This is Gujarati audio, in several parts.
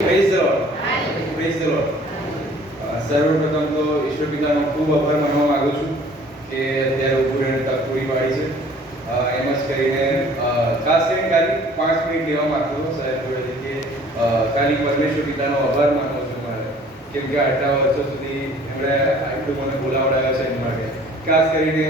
Praise the lord. Praise the lord. સર્વપ્રથમ તો ઈશ્વર પિતાનો ખૂબ આભાર માનવા માંગુ છું કે અત્યારે ઉપરની તક પૂરી પાડી છે. એમ જ કરીને ખાસ કરીને ખાલી 5 મિનિટ લેવા માંગતો હતો સાહેબ જોડે કે ખાલી પરમેશ્વર પિતાનો આભાર માનવો છું મારે, કેમ કે આટલા વર્ષો સુધી એમણે આટલું મને બોલાવડાવ્યો છે એની માટે. ખાસ કરીને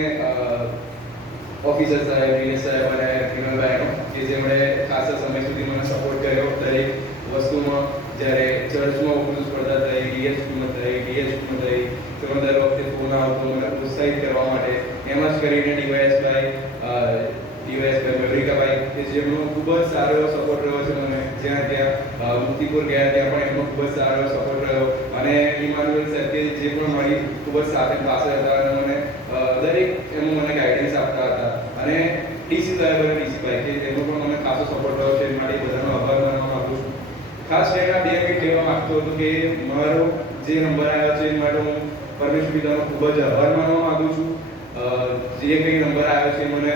ઓફિસર સાહેબ, દિનેશ સાહેબ અને વિનોદભાઈનો કે જેમણે ખાસા સમય સુધી મને સપોર્ટ કર્યો દરેક વસ્તુમાં. જ્યારે ચર્ચમાં ઉર્દુ સ્પર્ધા થઈ, ડીએસપીમાં થઈ, ડીએસપીમાં થઈ, તેમાં દર વખતે ફોન આવતો મને પ્રોત્સાહિત કરવા માટે. એમ જ કરીને ડીવાયએસભાઈ મેવરિકાભાઈ કે જેમનો ખૂબ જ સારો એવો સપોર્ટ રહ્યો છે મને. જ્યાં ત્યાં મુક્તિપુર ગયા ત્યાં પણ એમનો ખૂબ જ સારો એવો સપોર્ટ રહ્યો. અને ઇમાનુએલ સાહેબ કે જે પણ મારી ખૂબ જ સાથે પાસે હતા અને મને દરેક એમાં મને ગાઈડન્સ આપતા હતા. અને ડીસી સાહેબ અને ડીસીભાઈ કે એમનો પણ મને ખાસો સપોર્ટ રહ્યો છે. એ માટે બધાનો આભાર માનવા માંગુ છું. ખાસ કરીને 2 મિનિટ કહેવા માંગતો હતો કે મારો જે નંબર આવ્યો છે એ માટે હું પરમેશ્વર પિતાનો ખૂબ જ આભાર માનવા માંગુ છું. જે કંઈ નંબર આવ્યો છે મને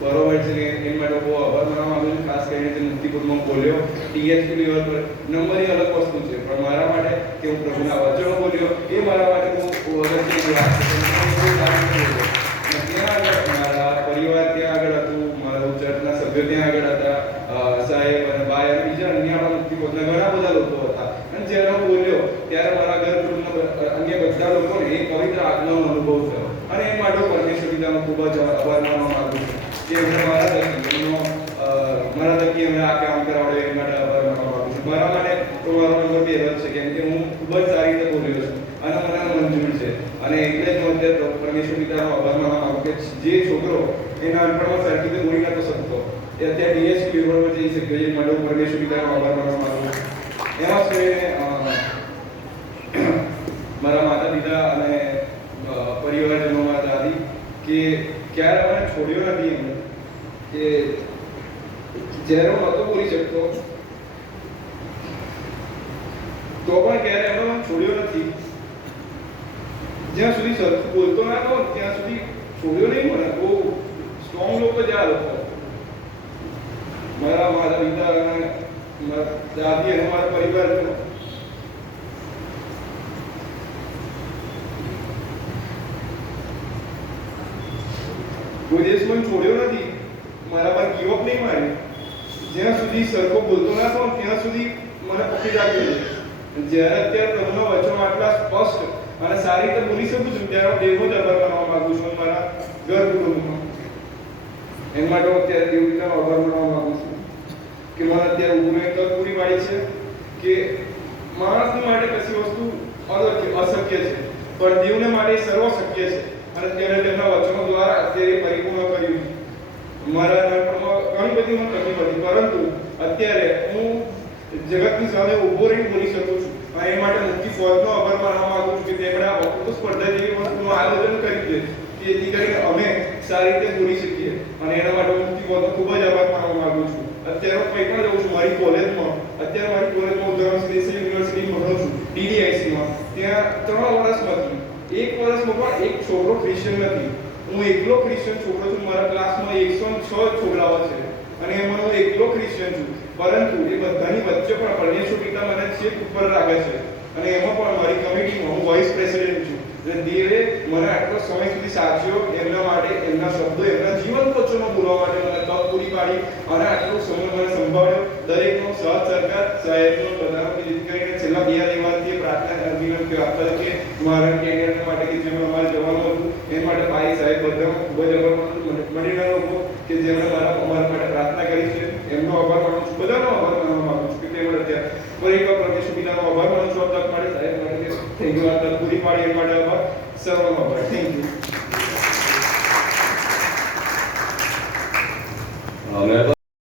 બરોબર છે એ માટે બહુ આભાર માનવા માંગુ છું. ખાસ કરીને જે મુક્તિપુરમાં બોલ્યો ટીએચપી લેવલ પર નંબર એ અલગ વસ્તુ છે, પણ મારા માટે કે હું પ્રભુના વચનો બોલ્યો એ મારા માટે બહુ અગત્યની વાત છે. ત્યાં આગળ મારા પરિવાર ત્યાં આગળ હતું, મારા ચર્ચના સભ્યો ત્યાં આગળ હતા, સાહેબ અને ભાઈ અને બીજા અન્ય મુક્તિપુરના ઘણા બધા લોકો હતા. અને જ્યારે હું બોલ્યો ત્યારે મારા ઘર કુટુંબના અન્ય બધા લોકોને એ પવિત્ર આજ્ઞાનો અનુભવ થયો. અને એ માટે પરમેશ્વર પિતાનો ખૂબ જ આભાર માનવા માંગુ છું કે એમણે મારા થકી એમણે આ કામ કરાવડે એ માટે આભાર માનવા માંગુ છું. મારા માટે તો મારો નંબર 2 જ છે, કેમ કે હું ખૂબ જ સારી રીતે બોલ્યો છું અને મને મંજૂર છે. અને એટલે જ હું અત્યારે પરમેશ્વર પિતાનો આભાર માનવા માંગુ કે જે છોકરો એ નાનપણમાં સરખી રીતે બોલી નતો શકતો એ અત્યારે ડીએસપી લેવલ પર જઈ શક્યો છે. માટે હું પરમેશ્વર પિતાનો આભાર માનવા માંગુ છું. એમાં જ મારા માતા પિતા અને પરિવારજનો, મારા દાદી કે ક્યારે મને છોડ્યો નથી એમને. કે જ્યારે હું નહોતો બોલી શકતો તો પણ ક્યારે એમણે મને છોડ્યો નથી. જ્યાં સુધી સરખું બોલતો ના હતો ત્યાં સુધી છોડ્યો નહીં મને. બહુ સ્ટ્રોંગ લોકો જ આ લોકો. મારા માતા પિતા અને દાદી અને મારા પરિવારજનો કોઈ દિવસ મને છોડ્યો નથી, મારા પર ગીવ અપ નહીં માર્યું. જ્યાં સુધી સરખો બોલતો ના હતો ત્યાં સુધી મને પકડી રાખ્યો છે. જ્યારે અત્યારે પ્રભુના વચનો આટલા સ્પષ્ટ અને સારી રીતે બોલી શકું છું ત્યારે દેવનો જ આભાર માનવા માંગુ છું મારા ઘર કુટુંબમાં. એમ માટે અત્યારે દેવ પિતાનો આભાર માનવા માંગુ છું કે મને અત્યારે ઉપરની તક પૂરી પાડી છે. કે માણસની માટે કશી વસ્તુ અશક્ય છે, પણ દેવને માટે સર્વ શક્ય છે. અને તેને તેમના વચનો દ્વારા અત્યારે પરિપૂર્ણ કર્યું છે. મારા નાનપણમાં ઘણી બધી મને તકલીફ હતી, પરંતુ અત્યારે હું જગતની સામે ઊભો રહીને બોલી શકું છું. અને એ માટે મુક્તિ ફોજનો આભાર માનવા માંગુ છું કે તેમણે આ વક્તૃત્વ સ્પર્ધા જેવી વસ્તુનું આયોજન કર્યું છે કે જેથી કરીને અમે સારી રીતે બોલી શકીએ. અને એના માટે મુક્તિ ફોજનો ખૂબ જ આભાર માનવા માંગુ છું. અત્યારે હું કંઈ પણ જાઉં છું મારી કોલેજમાં. અત્યારે મારી કોલેજમાં ઉદાહરણ દેસાઈ યુનિવર્સિટીમાં ભણું છું, DDIC-માં. ત્યાં 3 વર્ષમાંથી 1 વર્ષમાં પણ એક છોકરો ક્રિશ્ચિયન નથી. હું એકલો ક્રિશ્ચિયન છોકરો છું. મારા ક્લાસમાં 106 છોકરાઓ છે અને એમાં હું એકલો ક્રિશ્ચિયન છું. પરંતુ એ બધાની વચ્ચે પણ પરમેશ્વર પિતા મને છેક ઉપર રાખે છે. અને એમાં પણ મારી કમિટીમાં હું વાઇસ પ્રેસિડેન્ટ છું. એટલે દેવે મને આટલો સમય સુધી સાચ્યો. એમના માટે એમના શબ્દો, એમના જીવન વચનો બોલવા માટે મને તક પૂરી પાડી અને આટલો સમય મને સંભાળ્યો. દરેકનો સાથ સહકાર, સાહેબનો, બધાનો, જેથી કરીને છેલ્લા 2 દિવસથી પ્રાર્થના વિનંતી આપતા કે મારા કેન્ડિડેટ માટે કે જેમણે અમારે જવાનું હતું એ માટે ભાઈ સાહેબ બધાનો ખૂબ જ આભાર માનું છું. મંડળના લોકો કે જેમણે અમારા માટે પ્રાર્થના કરી છે એમનો આભાર માનું છું. બધાનો આભાર માનવા માંગુ છું કે તેમણે અત્યારે ફરી એકવાર પરમેશ્વર પિતાનો આભાર માનું છું. આ તક માટે સાહેબ માટે થેન્ક યુ. આ તક પૂરી પાડી એ માટે આભાર. સર્વનો આભાર. Thank you.